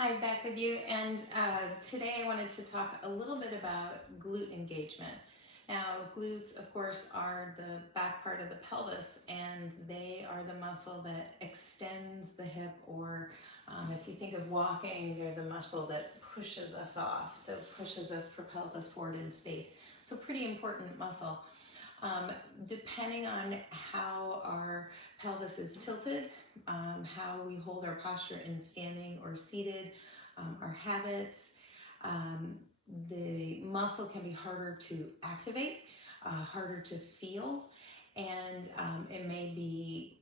Hi, back with you, and today I wanted to talk a little bit about glute engagement. Now, glutes, of course, are the back part of the pelvis, and they are the muscle that extends the hip, or if you think of walking, they're the muscle that pushes us off, so pushes us, propels us forward in space. So pretty important muscle. Depending on how our pelvis is tilted, how we hold our posture in standing or seated, our habits, the muscle can be harder to activate, harder to feel, and it may be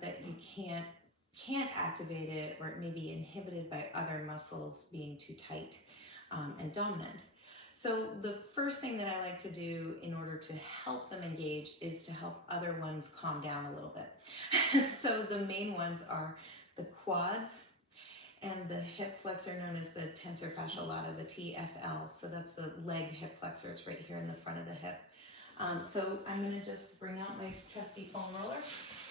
that you can't activate it, or it may be inhibited by other muscles being too tight and dominant. So the first thing that I like to do in order to help them engage is to help other ones calm down a little bit. So the main ones are the quads and the hip flexor known as the tensor fascial lata, the TFL. So that's the leg hip flexor. It's right here in the front of the hip. So I'm going to just bring out my trusty foam roller,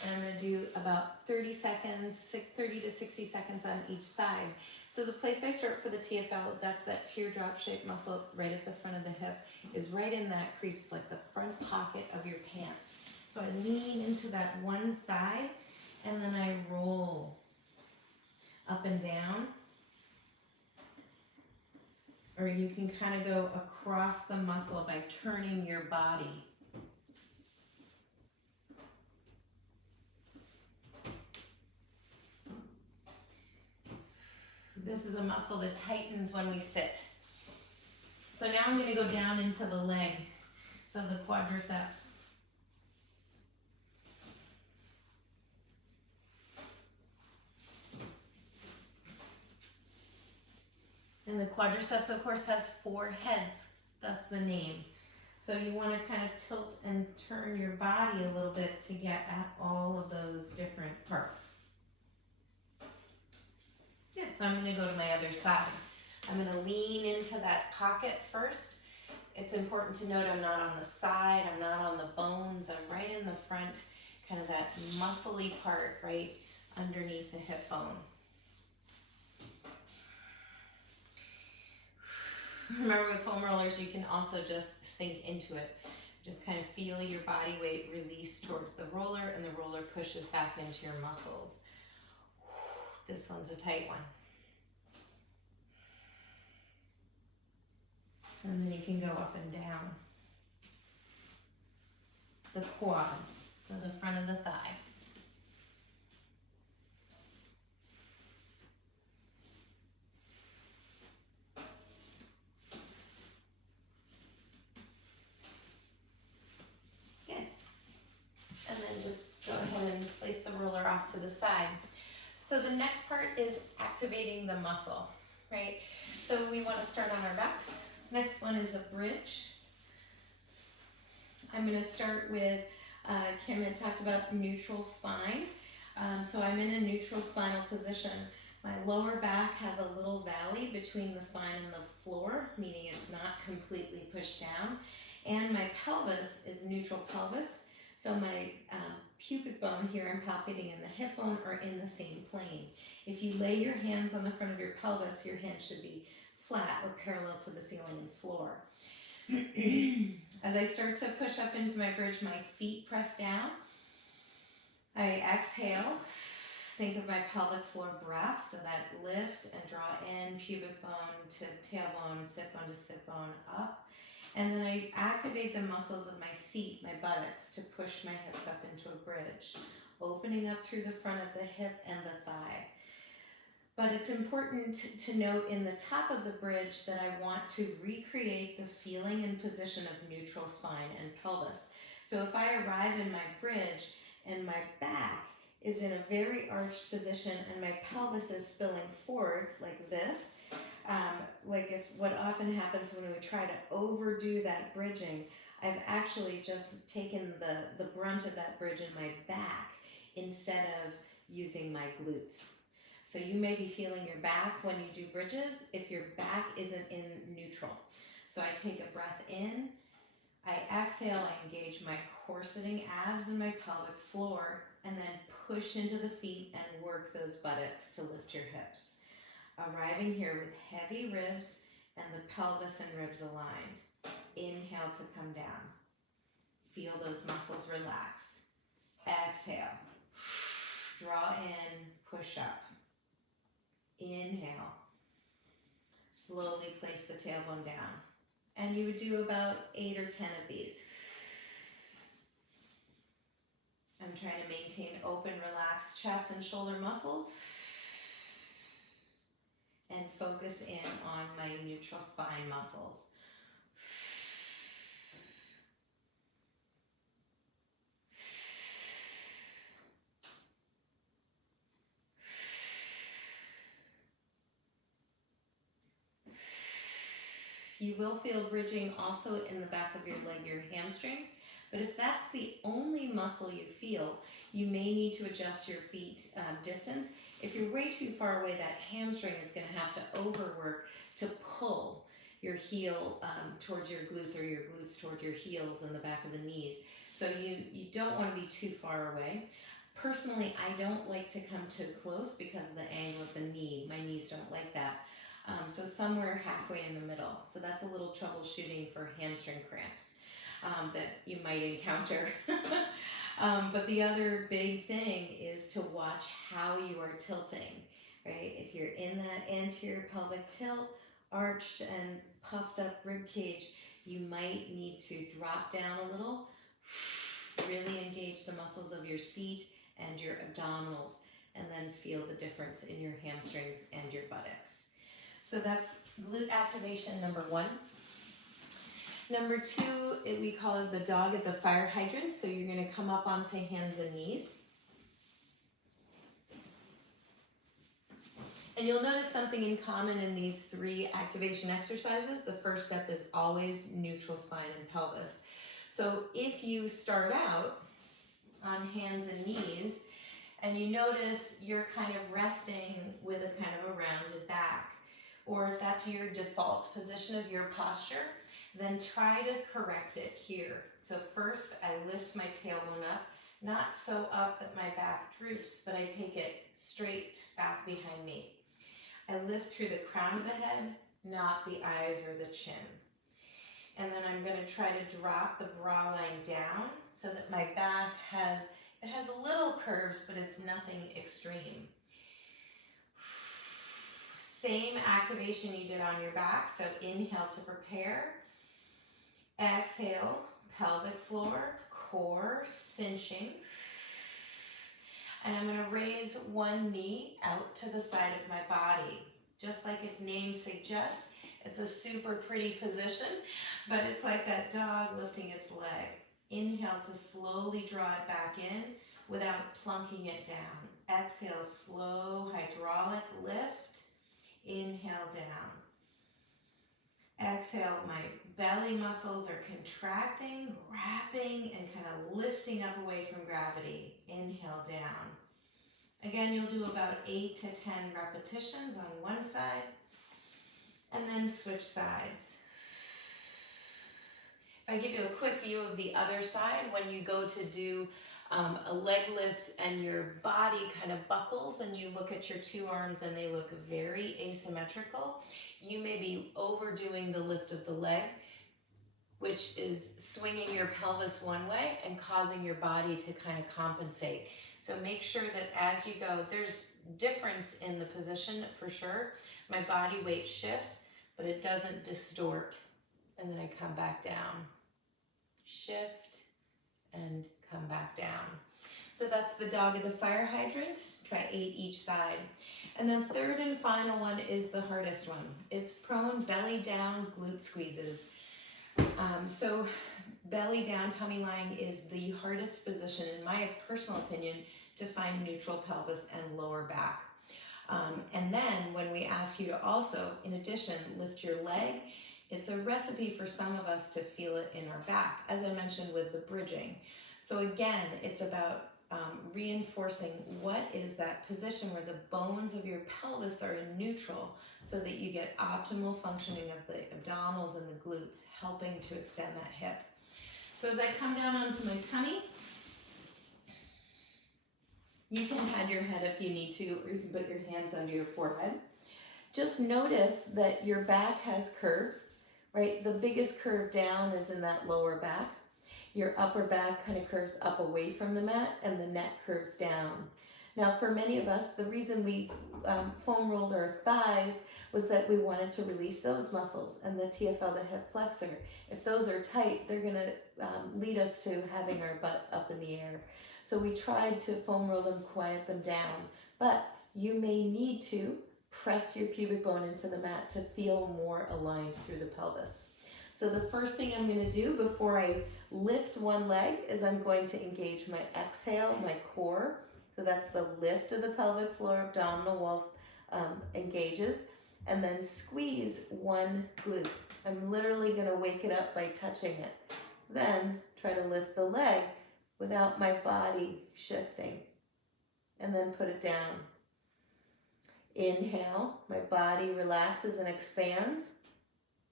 and I'm going to do about 30 to 60 seconds on each side. So the place I start for the TFL, that's that teardrop shaped muscle right at the front of the hip, is right in that crease. It's like the front pocket of your pants. So I lean into that one side, and then I roll up and down. Or you can kind of go across the muscle by turning your body. This is a muscle that tightens when we sit. So now I'm going to go down into the leg, so the quadriceps. And the quadriceps, of course, has 4 heads, thus the name. So you want to kind of tilt and turn your body a little bit to get at all of those different parts. Good, so I'm going to go to my other side. I'm going to lean into that pocket first. It's important to note I'm not on the side, I'm not on the bones, I'm right in the front, kind of that muscly part right underneath the hip bone. Remember, with foam rollers, you can also just sink into it. Just kind of feel your body weight release towards the roller, and the roller pushes back into your muscles. This one's a tight one. And then you can go up and down. The quad, so the front of the thigh. Good. And then just go ahead and place the roller off to the side. So the next part is activating the muscle, right? So we want to start on our backs. Next one is a bridge. I'm going to start with, Kim had talked about neutral spine. So I'm in a neutral spinal position. My lower back has a little valley between the spine and the floor, meaning it's not completely pushed down. And my pelvis is neutral pelvis. So my pubic bone here I'm palpating and the hip bone are in the same plane. If you lay your hands on the front of your pelvis, your hands should be flat or parallel to the ceiling and floor. As I start to push up into my bridge, my feet press down. I exhale. Think of my pelvic floor breath, so that lift and draw in, pubic bone to tailbone, sit bone to sit bone, up. And then I activate the muscles of my seat, my buttocks, to push my hips up into a bridge, opening up through the front of the hip and the thigh. But it's important to note in the top of the bridge that I want to recreate the feeling and position of neutral spine and pelvis. So if I arrive in my bridge and my back is in a very arched position and my pelvis is spilling forward like this, like if what often happens when we try to overdo that bridging, I've actually just taken the brunt of that bridge in my back instead of using my glutes. So you may be feeling your back when you do bridges if your back isn't in neutral. So I take a breath in, I exhale, I engage my corseting abs and my pelvic floor, and then push into the feet and work those buttocks to lift your hips. arriving here with heavy ribs and the pelvis and ribs aligned. Inhale to come down. Feel those muscles relax. Exhale. Draw in, push up. Inhale. Slowly place the tailbone down. And you would do about 8 or 10 of these. I'm trying to maintain open, relaxed chest and shoulder muscles. And focus in on my neutral spine muscles. You will feel bridging also in the back of your leg, your hamstrings. But if that's the only muscle you feel, you may need to adjust your feet distance. If you're way too far away, that hamstring is going to have to overwork to pull your heel towards your glutes, or your glutes toward your heels and the back of the knees. So you don't want to be too far away. Personally, I don't like to come too close because of the angle of the knee. My knees don't like that. So somewhere halfway in the middle. So that's a little troubleshooting for hamstring cramps that you might encounter. But the other big thing is to watch how you are tilting, right? If you're in that anterior pelvic tilt, arched and puffed up rib cage, you might need to drop down a little, really engage the muscles of your seat and your abdominals, and then feel the difference in your hamstrings and your buttocks. So that's glute activation number 1. Number 2, we call it the dog at the fire hydrant. So you're going to come up onto hands and knees. And you'll notice something in common in these 3 activation exercises. The first step is always neutral spine and pelvis. So if you start out on hands and knees, and you notice you're kind of resting with a kind of a rounded back, or if that's your default position of your posture, then try to correct it here. So first I lift my tailbone up, not so up that my back droops, but I take it straight back behind me. I lift through the crown of the head, not the eyes or the chin. And then I'm going to try to drop the bra line down so that my back has little curves, but it's nothing extreme. Same activation you did on your back. So inhale to prepare. Exhale, pelvic floor, core cinching. And I'm going to raise one knee out to the side of my body. Just like its name suggests, it's a super pretty position, but it's like that dog lifting its leg. Inhale to slowly draw it back in without plunking it down. Exhale, slow hydraulic lift. Inhale down. Exhale, my belly muscles are contracting, wrapping, and kind of lifting up away from gravity. Inhale down. Again, you'll do about 8 to 10 repetitions on one side, and then switch sides. If I give you a quick view of the other side, when you go to do a leg lift and your body kind of buckles and you look at your 2 arms and they look very asymmetrical, you may be overdoing the lift of the leg, which is swinging your pelvis one way and causing your body to kind of compensate. So make sure that as you go, there's difference in the position for sure. My body weight shifts, but it doesn't distort. And then I come back down. Shift and come back down. So that's the dog at the fire hydrant. Try 8 each side. And then third and final one is the hardest one. It's prone belly down glute squeezes. So belly down, tummy lying is the hardest position, in my personal opinion, to find neutral pelvis and lower back. And then when we ask you to also, in addition, lift your leg, it's a recipe for some of us to feel it in our back, as I mentioned with the bridging. So again, it's about reinforcing what is that position where the bones of your pelvis are in neutral so that you get optimal functioning of the abdominals and the glutes, helping to extend that hip. So as I come down onto my tummy, you can pad your head if you need to, or you can put your hands under your forehead. Just notice that your back has curves, right? The biggest curve down is in that lower back. Your upper back kind of curves up away from the mat, and the neck curves down. Now, for many of us, the reason we foam rolled our thighs was that we wanted to release those muscles and the TFL, the hip flexor. If those are tight, they're going to lead us to having our butt up in the air. So we tried to foam roll them, quiet them down, but you may need to press your pubic bone into the mat to feel more aligned through the pelvis. So the first thing I'm going to do before I lift one leg is I'm going to engage my exhale, my core. So that's the lift of the pelvic floor, abdominal wall engages, and then squeeze one glute. I'm literally going to wake it up by touching it. Then try to lift the leg without my body shifting, and then put it down. Inhale, my body relaxes and expands.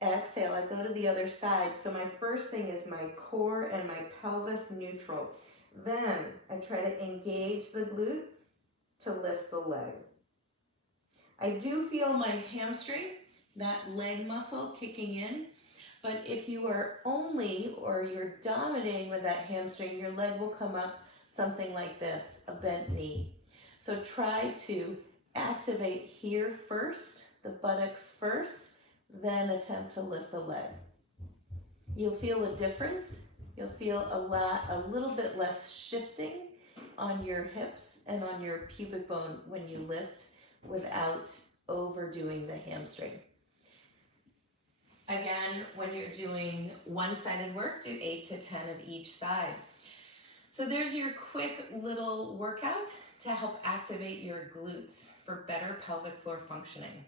Exhale, I go to the other side. So my first thing is my core and my pelvis neutral. Then I try to engage the glute to lift the leg. I do feel my hamstring, that leg muscle kicking in, but if you are only or you're dominating with that hamstring, your leg will come up something like this, a bent knee. So try to activate here first, the buttocks first, then attempt to lift the leg. You'll feel a difference. You'll feel a little bit less shifting on your hips and on your pubic bone when you lift without overdoing the hamstring. Again, when you're doing one-sided work, do 8 to 10 of each side. So there's your quick little workout to help activate your glutes for better pelvic floor functioning.